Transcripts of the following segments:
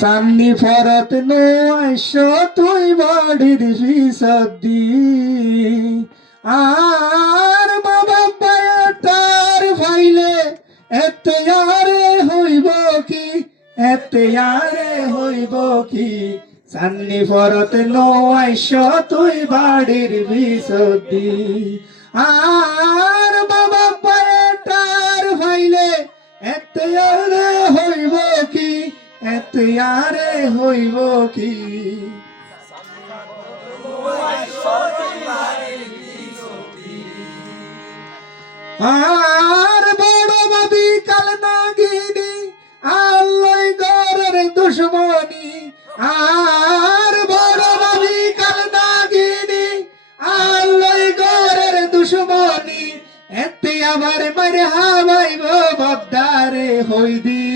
Sunny ফরত নো আইস তুই বাড়ির ফিসদি আর বাবা পায়াটার ফাইলে এতে আরে হইব কি? এতে আরে হইব কি? সান্নি ফরত নো আইস তুই বাড়ির ফিসদি আর আরে হইব কি? আর বড় বাবি কাল নাগিনি, আল্লাই গরের দুশ্মনী। আর বড় বাবি কাল নাগিনি গরের দুশ্মনী। এতে আবার মারে হইদি।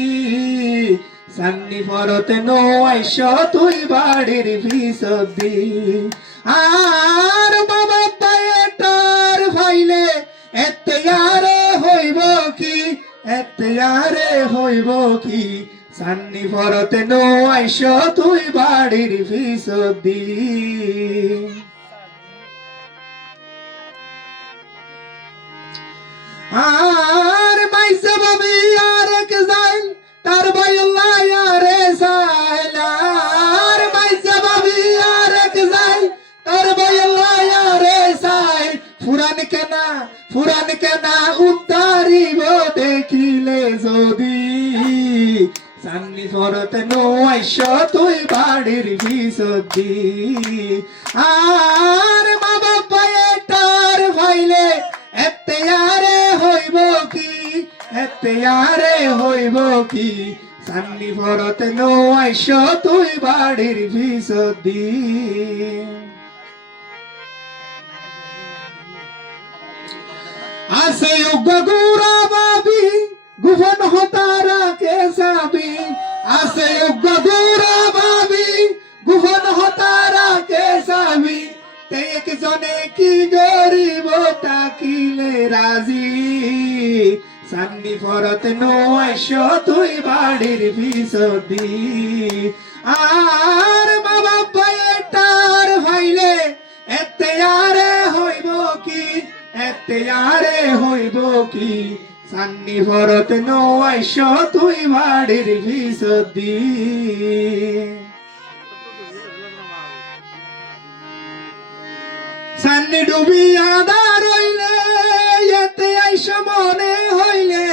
সান্নি ফরতে নো আইস তুই বাড়ির ভিসদি আর বাবা পায়েটার ফাইলে, এতে আরে হইব কি? এতে আরে হইব কি? সান্নি ফরতে নো আইস তুই বাড়ির ভিসদি আর কেনা ফুরান কেনা উত্তারিব দেখিলে যদি। সান্নি ফরতে নো আইস তুই বাড়ির বিসদি আর মা বাবা এটার ভাইলে, এতে আরে হইব কি? এতে আরে হইব কি? সান্নি ফরতে নো আইস তুই বাড়ির বিসদি আসে গুরা বাবি গুফন হতারা কে সাবি? আসে গুরা বাবি গুফন হতারা কে গরিব তাকিলে রাজি? সান্নি ফরত নো আইস তুই বাড়ির বিসদি আর বাবা পায়েটার ভাইলে, এতে আরে হইব কি? এতে আরে কি সান্নি ভরত নো আইস, তুই বাড়ির ভিসদি সান্নি ডুবি আদা রইলে এতে আইস মনে হইলে।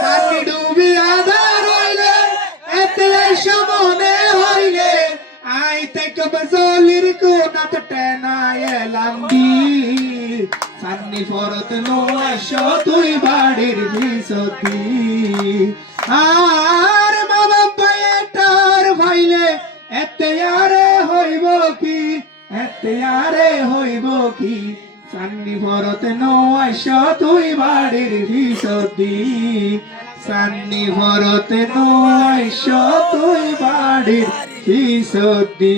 সান্নি ডুবি আদা রইলে এতে আইস মনে হইলে। আইতে কবজলির কোনাত টেনায় লাম্বি সান্নি ফরত নো আইস তুই বাড়ির ভিসতি আর বাবা এটার ভাইলে এতে আরে হইব কি? এতে আরে হইব কি? সান্নি ভরত নো আইস তুই বাড়ির ভিসতি সান্নি ভরত নো আইস তুই বাড়ির ভিসতি